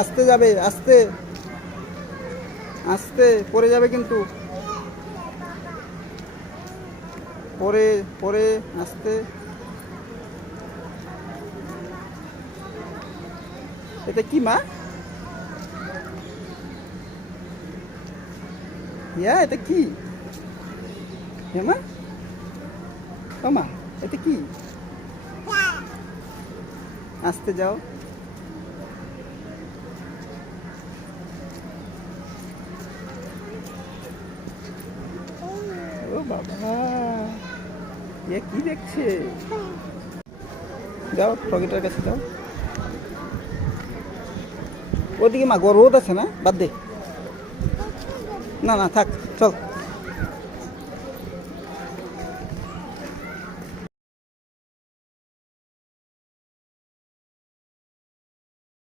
আস্তে যাবে, আস্তে আস্তে, পড়ে যাবে কিন্তু। পরে পরে আস্তে। এটা কি মা? ইয়া, এটা কি? হ্যাঁ মা, ও মা, এটা কি? আস্তে যাও। ও বাবা, ইয়া কি দেখছে? যাও ফ্রগিটার কাছে যাও। ওদিকে মা, রোদ আছে না, বাদ দে। না না থাক, চল।